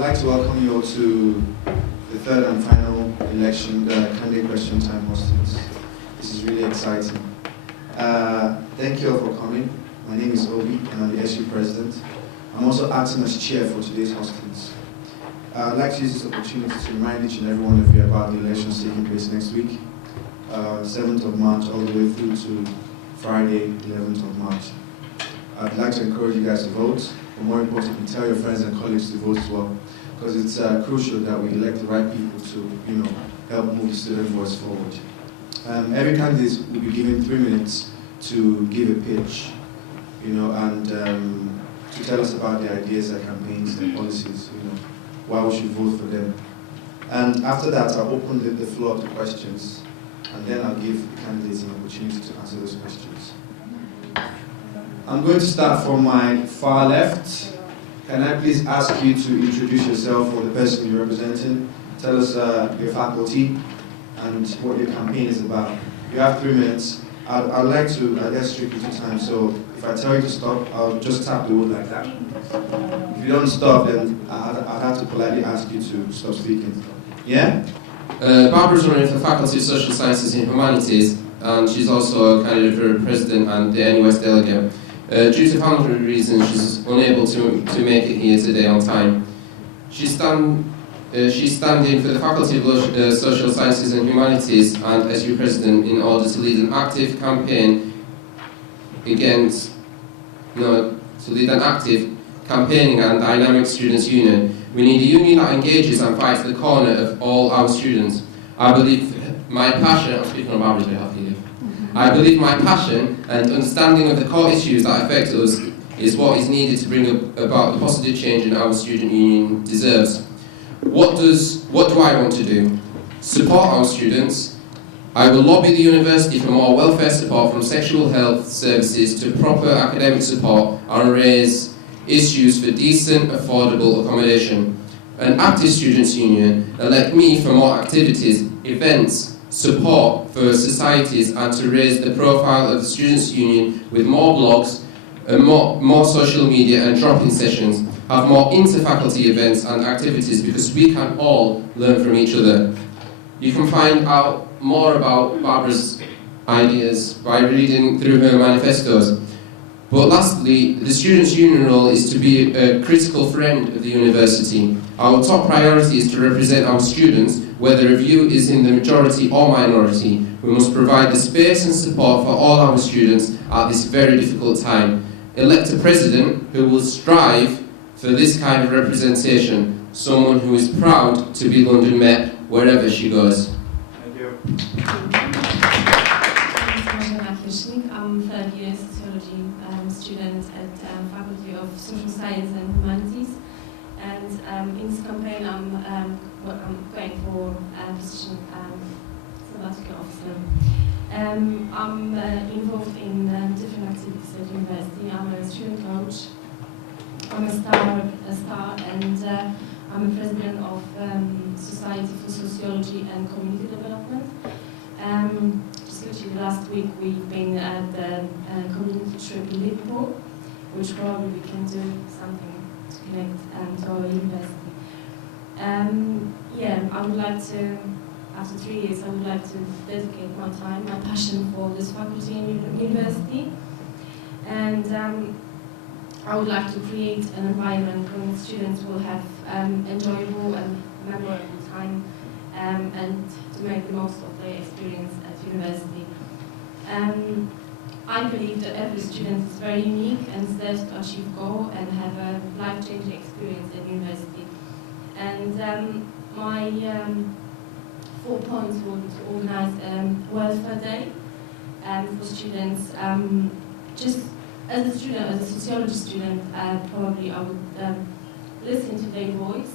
like to welcome you all to the third and final election, the candidate question time hostings. This is really exciting. Thank you all for coming. My name is Obi, and I'm the SU president. I'm also acting as chair for today's hostings. I'd like to use this opportunity to remind each and every one of you about the elections taking place next week, 7th of March, all the way through to Friday, 11th of March. I'd like to encourage you guys to vote, but more importantly, tell your friends and colleagues to vote as well, because it's crucial that we elect the right people to, help move the student voice forward. Every candidate will be given 3 minutes to give a pitch, and to tell us about their ideas, their campaigns, their policies, why we should vote for them. And after that, I'll open the floor to questions, and then I'll give the candidates an opportunity to answer those questions. I'm going to start from my far left. Can I please ask you to introduce yourself or the person you're representing? Tell us your faculty and what your campaign is about. You have 3 minutes. I'd like to, strictly to time, so if I tell you to stop, I'll just tap the wood like that. If you don't stop, then I'll have to politely ask you to stop speaking. Yeah? Barbara's running for Faculty of Social Sciences and Humanities, and she's also a candidate for president and the NUS delegate. Due to family reasons, she's unable to make it here today on time. She's standing for the Faculty of Social Sciences and Humanities and SU President in order to lead an active campaign campaigning and dynamic students' union. We need a union that engages and fights the corner of all our students. I believe my passion, I'm speaking on Barbara's behalf here. I believe my passion and understanding of the core issues that affect us is what is needed to bring about the positive change in our student union deserves. What do I want to do? Support our students. I will lobby the university for more welfare support, from sexual health services to proper academic support, and raise issues for decent, affordable accommodation. An active students' union elect me for more activities, events, support for societies, and to raise the profile of the students' union with more blogs, more social media and drop-in sessions, have more inter-faculty events and activities, because we can all learn from each other. You can find out more about Barbara's ideas by reading through her manifestos. But lastly, the students' union role is to be a critical friend of the university. Our top priority is to represent our students, whether a view is in the majority or minority. We must provide the space and support for all our students at this very difficult time. Elect a president who will strive for this kind of representation, someone who is proud to be London Met wherever she goes. Thank you. I'm Marzena Kiersznik. I'm third year sociology student at Faculty of Social Science and Humanities. And in this campaign, I'm going for a position sabbatical officer. I'm involved in different activities at university. I'm a student coach. I'm a star, and I'm a president of Society for Sociology and Community Development. Just literally last week we've been at the community trip in Liverpool, which probably we can do something to connect to our university. I would like to, after 3 years, I would like to dedicate my time, my passion for this faculty and university. And I would like to create an environment where students will have enjoyable and memorable time and to make the most of their experience at university. I believe that every student is very unique and deserves to achieve goal and have a life-changing experience at university. And my 4 points will be to organize a welfare day for students. Just as a student, as a sociology student, probably I would listen to their voice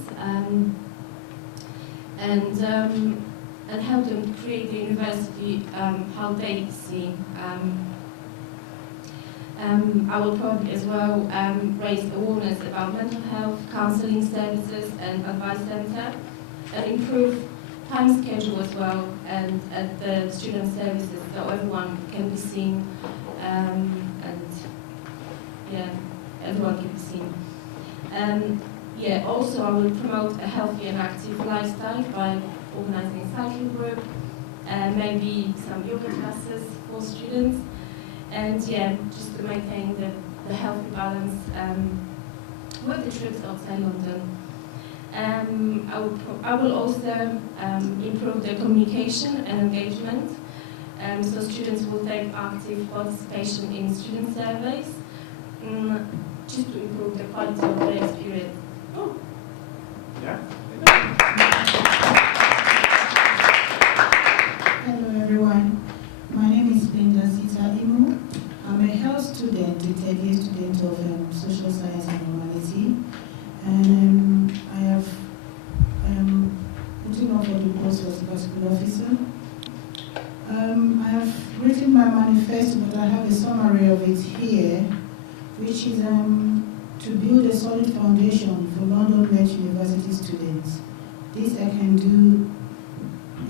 and help them create the university how they see. I will probably as well raise awareness about mental health, counselling services and advice centre, and improve time schedule as well and at the student services so everyone can be seen everyone can be seen. yeah, also I will promote a healthy and active lifestyle by organizing a cycling group, maybe some yoga classes for students, and yeah, just to maintain the healthy balance with the trips outside London. I will also improve the communication and engagement, so students will take active participation in student surveys, just to improve the quality of their experience. Oh. Yeah. Hello everyone, my name is Linda-Zita Imo. I'm a health student, a third year student of social science and humanity, and I am putting up for the post of school officer. I have written my manifesto, but I have a summary of it here, which is to build a solid foundation for London Met University students. This I can do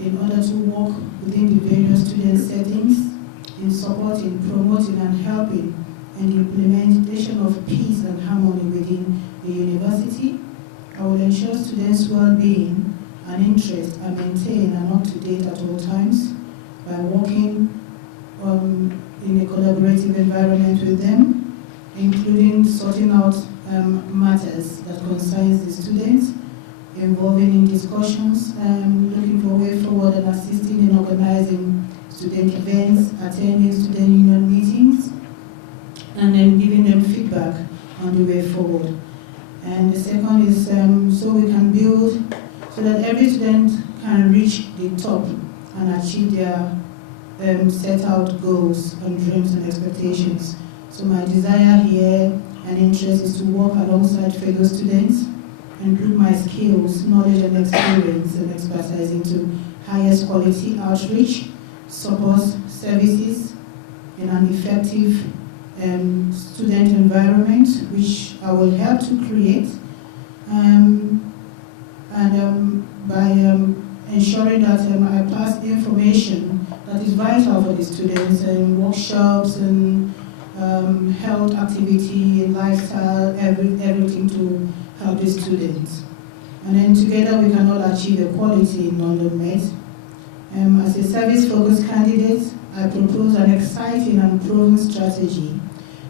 in order to work within the various student settings, in supporting, promoting and helping and the implementation of peace and harmony within the university. I will ensure students' well-being and interest are maintained and up to date at all times by working in a collaborative environment with them, including sorting out matters that concerns the students, involving in discussions, looking for way forward and assisting in organizing student events, attending student union meetings, and then giving them feedback on the way forward. And the second is so we can build, so that every student can reach the top and achieve their set out goals and dreams and expectations. So my desire here and interest is to work alongside fellow students, improve my skills, knowledge and experience and expertise into highest quality outreach, support services in an effective student environment, which I will help to create, by ensuring that I pass information that is vital for the students, workshops and health activity and lifestyle, everything to help the students. And then together we can all achieve equality in London Met. As a service-focused candidate, I propose an exciting and proven strategy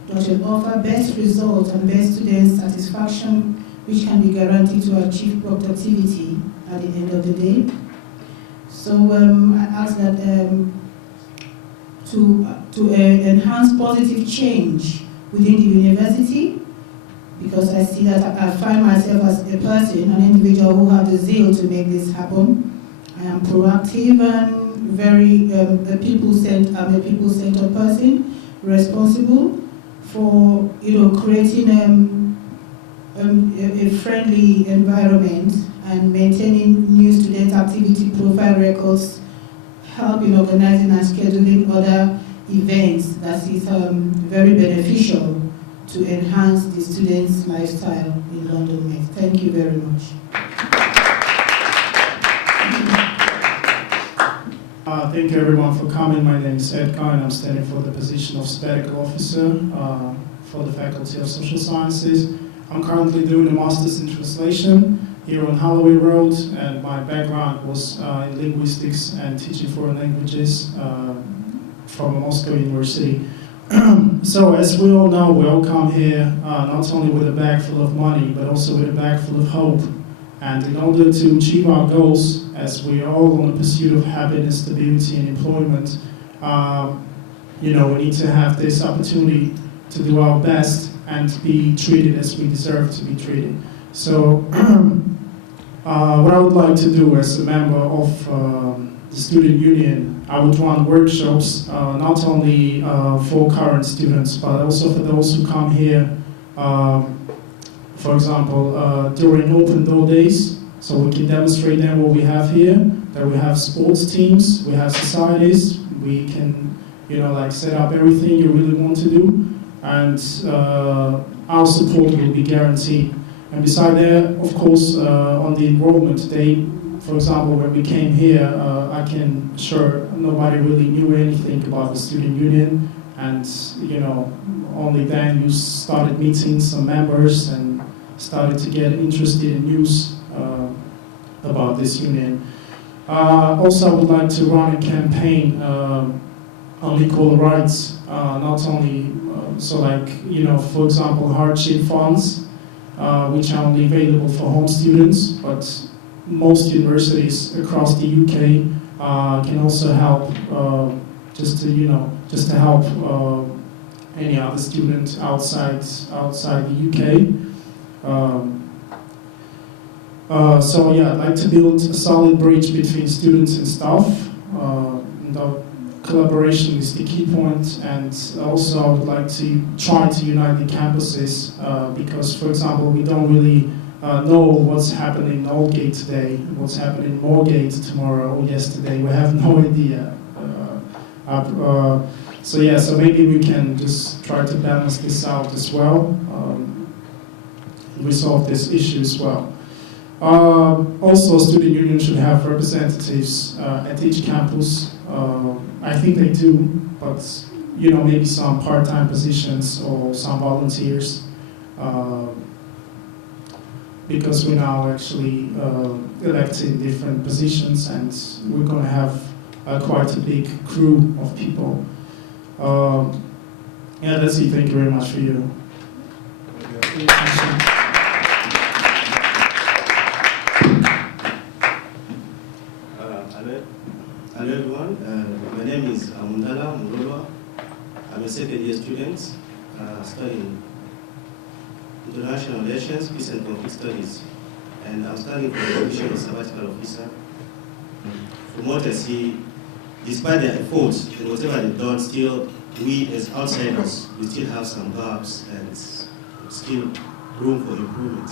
that will offer best results and best student satisfaction, which can be guaranteed to achieve productivity at the end of the day. So I ask that to enhance positive change within the university, because I see that I find myself as a person, an individual who has the zeal to make this happen. I am proactive and very I'm a people-centered person, responsible for creating a friendly environment and maintaining new student activity profile records, help in organizing and scheduling other events that is very beneficial to enhance the students' lifestyle in London Met. Thank you very much. Thank you everyone for coming. My name is Edgar and I'm standing for the position of Sabbatical Officer for the Faculty of Social Sciences. I'm currently doing a Master's in Translation here on Holloway Road, and my background was in linguistics and teaching foreign languages from Moscow University. So as we all know, we all come here not only with a bag full of money, but also with a bag full of hope. And in order to achieve our goals, as we are all on the pursuit of happiness, stability, and employment, we need to have this opportunity to do our best and to be treated as we deserve to be treated. So what I would like to do as a member of the student union, I would run workshops not only for current students, but also for those who come here, for example, during open door days, so we can demonstrate them what we have here, that we have sports teams, we have societies, we can, set up everything you really want to do, and our support will be guaranteed. And beside that, of course, on the enrollment day, for example, when we came here, I can assure nobody really knew anything about the student union, and only then you started meeting some members and started to get interested in news about this union. Also, I would like to run a campaign on equal rights, not only, for example, hardship funds, which are only available for home students, but most universities across the UK can also help, just to help any other student outside the UK. I'd like to build a solid bridge between students and staff. Collaboration is the key point, and also I would like to try to unite the campuses because, for example, we don't really know what's happening in Aldgate today, what's happening in Moorgate tomorrow or yesterday. We have no idea. So maybe we can just try to balance this out as well, resolve this issue as well. Also, student union should have representatives at each campus. I think they do, but maybe some part-time positions or some volunteers, because we're now actually electing different positions, and we're going to have quite a big crew of people. That's it. Thank you very much for your attention. Hello everyone, my name is Amundala Mulolwa. I'm a second-year student studying International Relations, Peace and Conflict Studies, and I'm studying for the position of sabbatical officer. From what I see, despite their efforts and whatever they've done, still, we as outsiders, we still have some gaps and still room for improvement.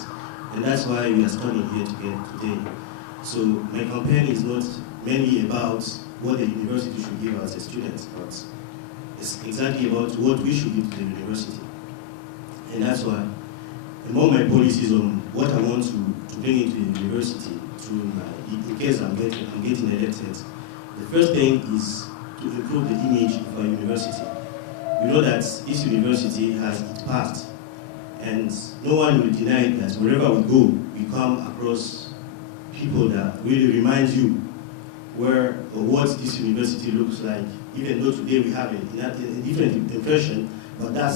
And that's why we are studying here today. So my campaign is not mainly about what the university should give us as students, but it's exactly about what we should give to the university. And that's why, among my policies on what I want to bring into the university, in case I'm getting elected, the first thing is to improve the image of our university. We know that this university has its past, and no one will deny that wherever we go, we come across people that really remind you where or what this university looks like, even though today we have a different impression, but that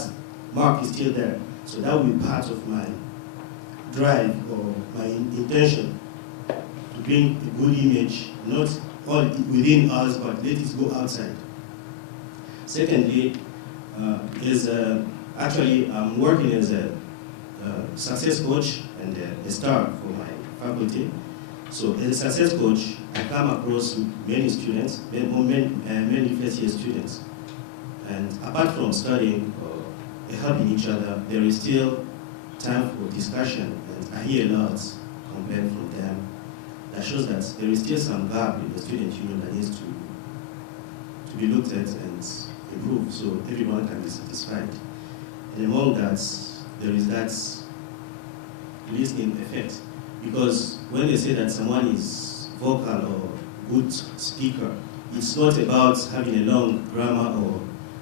mark is still there. So that will be part of my drive or my intention to bring a good image, not all within us, but let it go outside. Secondly, actually I'm working as a success coach and a star for my faculty. So as a success coach, I come across many students, many first-year students. And apart from studying or helping each other, there is still time for discussion, and I hear a lot compared from them. That shows that there is still some gap in the student union that needs to be looked at and improved so everyone can be satisfied. And among that, there is that listening effect. Because when they say that someone is vocal or good speaker, it's not about having a long grammar or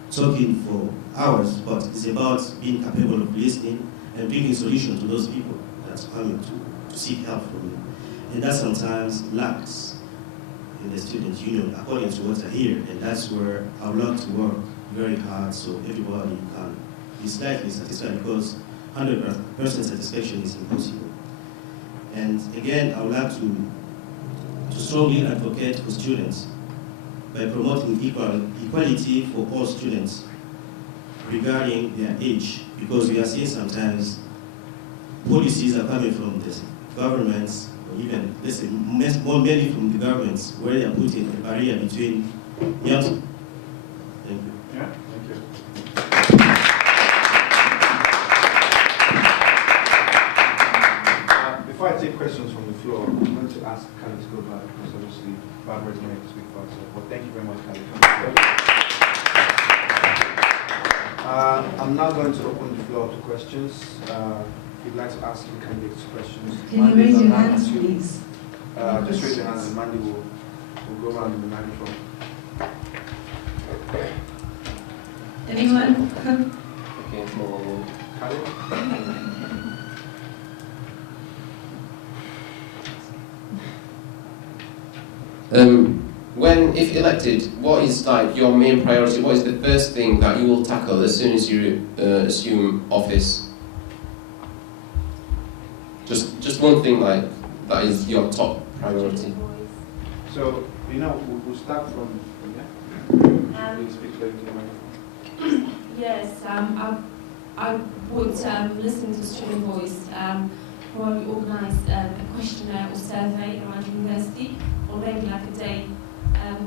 talking for hours, but it's about being capable of listening and bringing solutions to those people that's coming to seek help from you. And that sometimes lacks in the student union, according to what I hear, and that's where I would love to work very hard so everybody can be slightly satisfied, because 100% satisfaction is impossible. And again, I would like to strongly advocate for students by promoting equality for all students regarding their age, because we are seeing sometimes policies are coming from the governments, or even, let's say, mainly from the governments, where they are putting a barrier between young. Thank you. Yeah, thank you. Before I take questions from the floor, I'm going to ask Khalid to go back, because obviously Barbara is going to speak for herself. But thank you very much, Khalid. I'm now going to open the floor to questions. If you'd like to ask the candidates questions, can you raise your hands, please? Just raise your hands and Mandy will go around in the microphone. Anyone? Khalid? If elected, what is like your main priority? What is the first thing that you will tackle as soon as you assume office? Just one thing like that is your top priority. So, we'll start from here. Please speak clearly to the microphone. Yes, I would listen to student voice, probably organise a questionnaire or survey around the university, or maybe like a day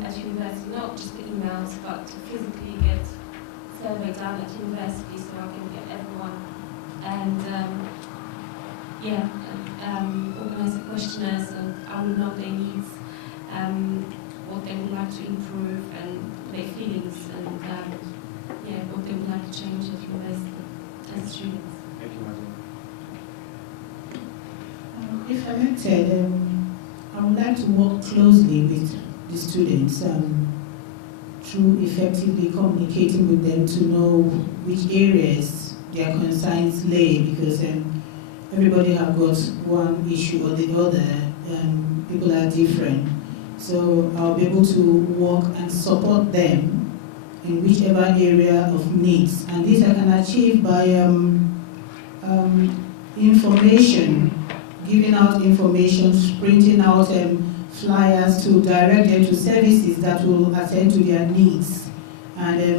at university, not just the emails, but to physically get survey done at university so I can get everyone, and organise the questionnaires so I will know their needs, what they would like to improve, and their feelings, and what they would like to change at university as students. Thank you, Marzena. If elected, I would like to work closely with the students through effectively communicating with them to know which areas their concerns lay, because everybody have got one issue or the other, people are different. So I'll be able to work and support them in whichever area of needs. And this I can achieve by information, giving out information, printing out flyers to direct them to services that will attend to their needs. And I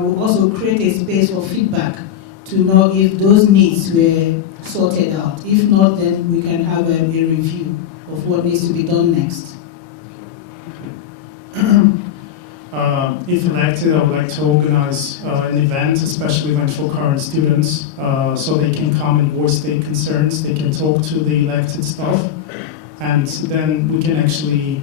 will also create a space for feedback to know if those needs were sorted out. If not, then we can have a review of what needs to be done next. If elected, I would like to organize an event, especially for current students, so they can come and voice their concerns, they can talk to the elected staff, and then we can actually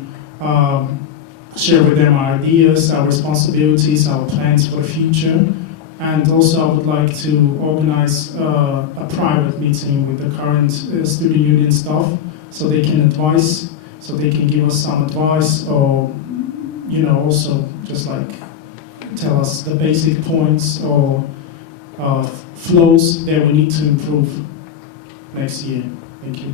share with them our ideas, our responsibilities, our plans for the future. And also I would like to organize a private meeting with the current student union staff, so they can advise, so they can give us some advice, or also just like tell us the basic points or flows that we need to improve next year. Thank you.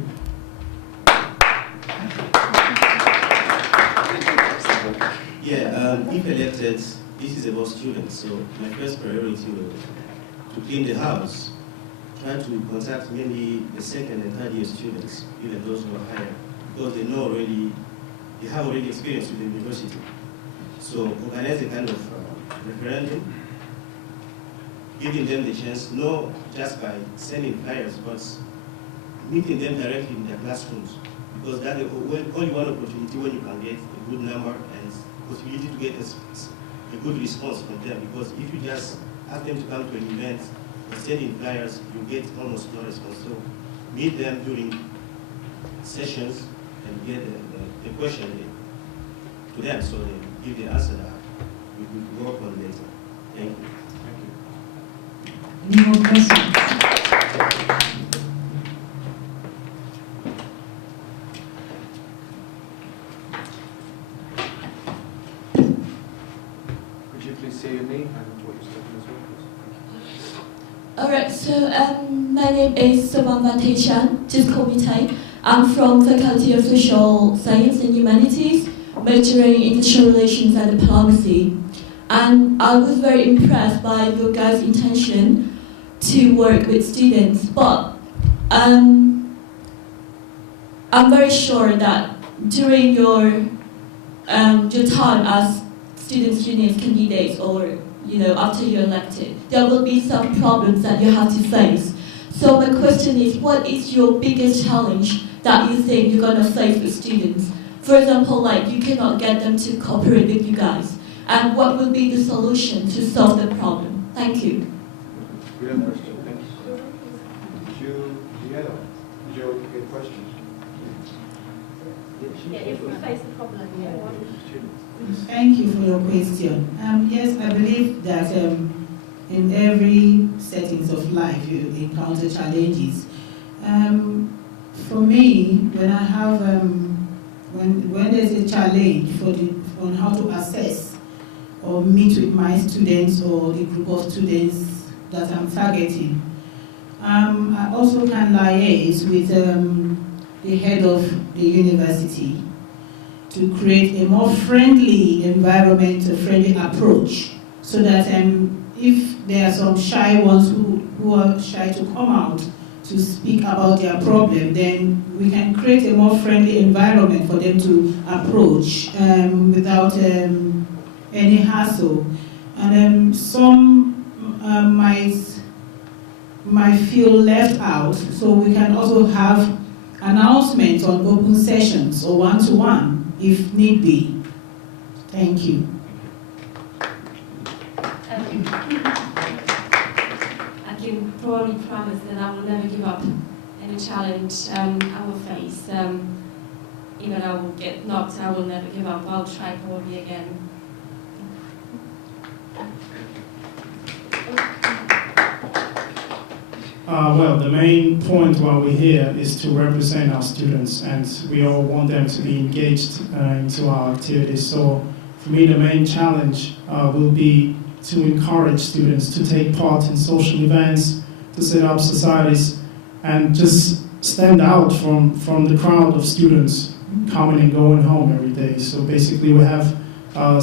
If elected, this is about students, so my first priority will to clean the house, try to contact mainly the second and third year students, even those who are higher, because they have already experience with the university. So organize a kind of referendum, giving them the chance, not just by sending flyers, but meeting them directly in their classrooms, because that's only one opportunity when you can get a good number and possibility to get a good response from them. Because if you just ask them to come to an event and send in flyers, you get almost no response. So meet them during sessions and get the question to them, so they give the answer that we could work on later. Thank you. Any more questions? Could you please say your name and what you're studying as well, please? Alright, so my name is Somanvatation, just call me Tai. I'm from Faculty of Social Science and Humanities, majoring in international relations and diplomacy. And I was very impressed by your guys' intention to work with students, but I'm very sure that during your time as students' union candidates, or after you're elected, there will be some problems that you have to face. So my question is, what is your biggest challenge that you think you're going to face with students? For example, like you cannot get them to cooperate with you guys. And what will be the solution to solve the problem? Thank you. Good question. Thank you. Did you get a question? Yeah, if we face the problem, Thank you for your question. Yes, I believe that in every settings of life you encounter challenges. For me, when I have when there's a challenge on how to assess or meet with my students or the group of students that I'm targeting, I also can liaise with the head of the university to create a more friendly environment, a friendly approach, so that if there are some shy ones who are shy to come out to speak about their problem, then we can create a more friendly environment for them to approach without any hassle. And some might feel left out, so we can also have announcements on open sessions or one-to-one if need be. Thank you. I can probably promise that I will never give up any challenge I will face. Even I will get knocked, I will never give up. I'll try probably again. Well, the main point while we're here is to represent our students, and we all want them to be engaged into our activities. So for me, the main challenge will be to encourage students to take part in social events, to set up societies, and just stand out from the crowd of students coming and going home every day. So basically we have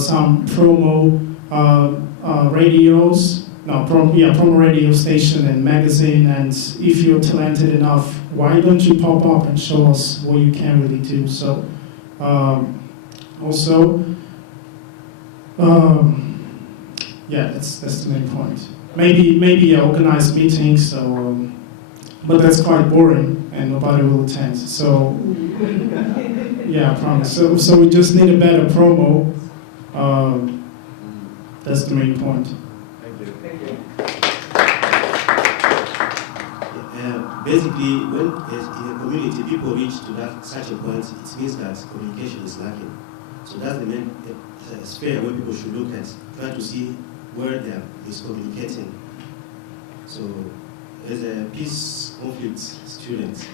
some promo promo radio station and magazine, and if you're talented enough, why don't you pop up and show us what you can really do? So that's the main point. Maybe organize meetings, but that's quite boring and nobody will attend. So yeah, I promise. So we just need a better promo. That's the main point. Basically, when in a community people reach to such a point, it means that communication is lacking. So that's the main sphere where people should look at, try to see where there is communicating. So as a peace conflict student,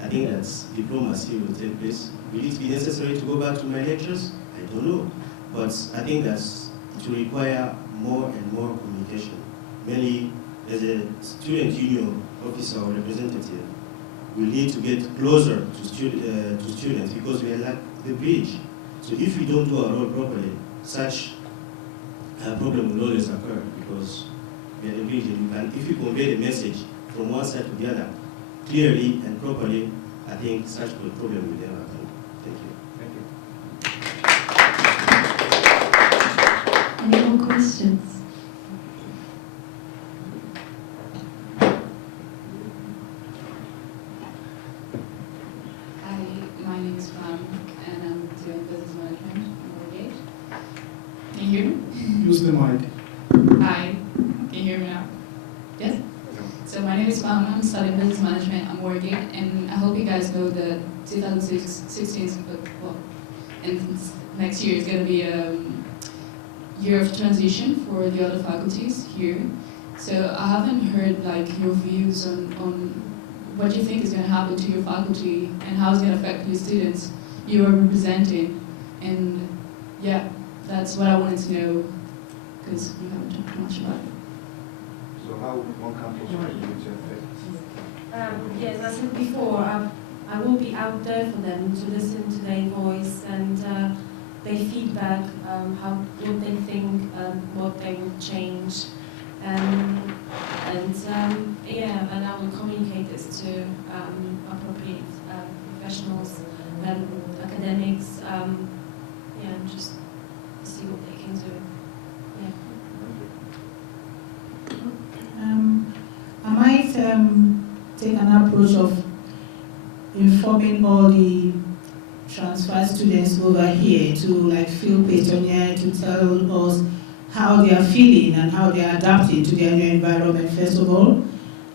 I think that diplomacy will take place. Will it be necessary to go back to my lectures? I don't know. But I think that it will require more and more communication. Mainly as a student union officer or representative, we need to get closer to students because we are like the bridge. So if we don't do our role properly, such a problem will always occur because we are the bridge. And if you convey the message from one side to the other clearly and properly, I think such a problem will never happen. Thank you. Any more questions? My name is Pam, and I'm doing business management in Morgate. Can you hear me? Use the mic. Hi, can you hear me now? Yes? So my name is Pam, I'm studying business management at Morgate, and I hope you guys know that 2016, and next year is going to be a year of transition for the other faculties here. So I haven't heard your views on what you think is going to happen to your faculty and how it's going to affect the students you are representing. And yeah, that's what I wanted to know, because we haven't talked much about it. So how on campus will it affect? Yes, as I said before, I will be out there for them to listen to their voice and their feedback, what they think, what they would change. And I will communicate this to appropriate professionals, academics, and just see what they can do. I might take an approach of informing all the transfer students over here to feel patriotic, to tell us how they are feeling and how they are adapting to their new environment, first of all.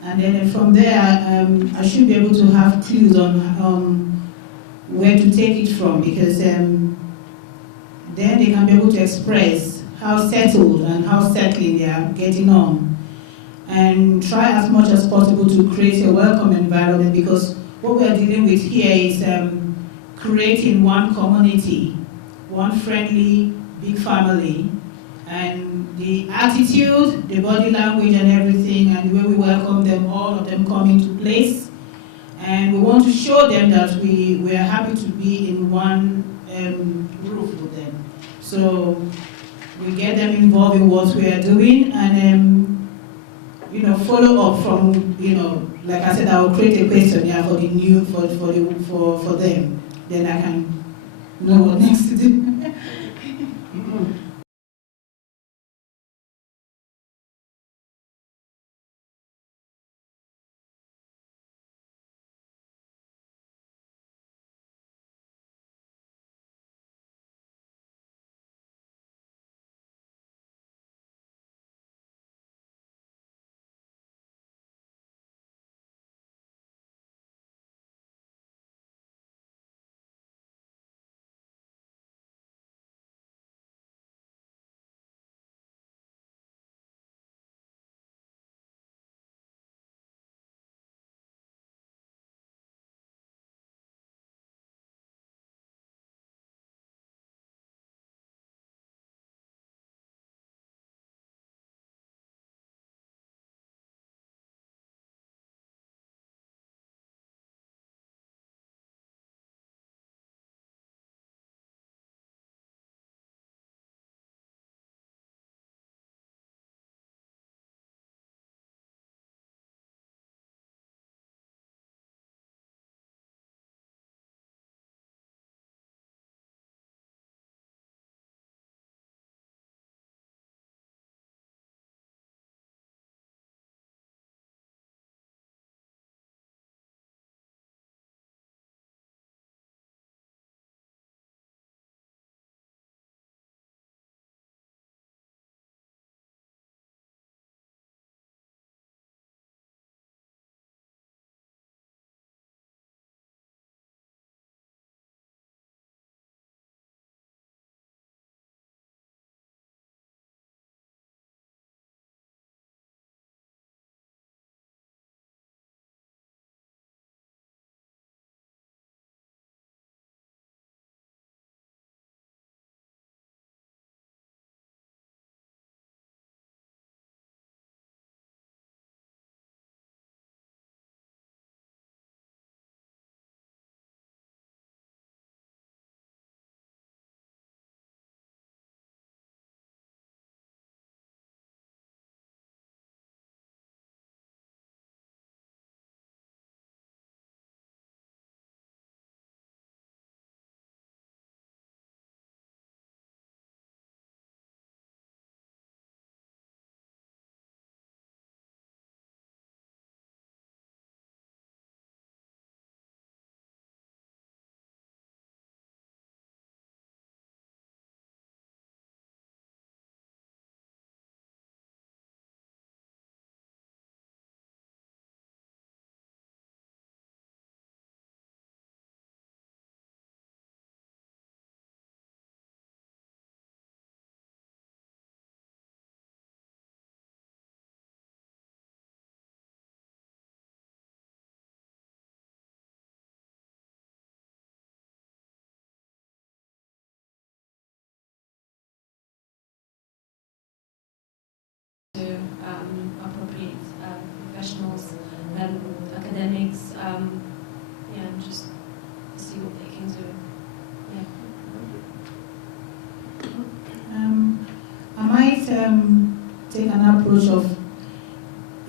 And then from there, I should be able to have clues on where to take it from, because then they can be able to express how settled and how settling they are getting on. And try as much as possible to create a welcome environment, because what we are dealing with here is creating one community, one friendly, big family. And the attitude, the body language and everything, and the way we welcome them, all of them come into place. And we want to show them that we are happy to be in one roof with them. So we get them involved in what we are doing, and follow up from, like I said, I will create a questionnaire for the new for them. Then I can know what next to do. Appropriate professionals, academics, and just see what they can do. I might take an approach of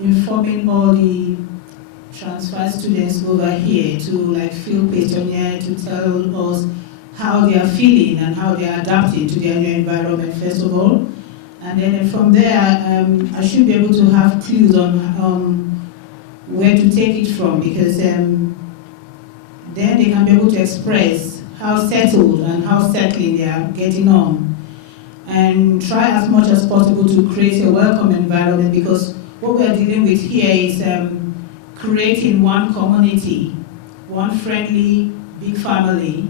informing all the transfer students over here to fill questionnaire to tell us how they are feeling and how they are adapting to their new environment first of all. And then from there, I should be able to have clues on where to take it from, because then they can be able to express how settled and how settling they are getting on. And try as much as possible to create a welcome environment, because what we are dealing with here is creating one community, one friendly, big family.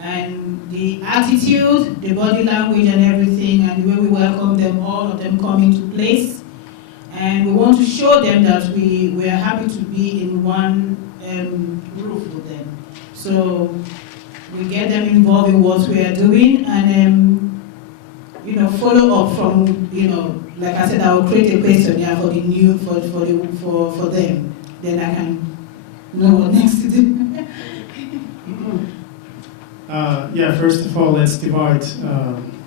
And the attitude, the body language and everything, and the way we welcome them, all of them come into place. And we want to show them that we are happy to be in one roof with them. So we get them involved in what we are doing, and follow up from, like I said, I will create a questionnaire for the new for them. Then I can know what next to do. Yeah, first of all, let's divide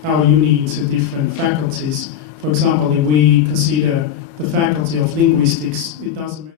our uni into different faculties. For example, if we consider the faculty of linguistics, it doesn't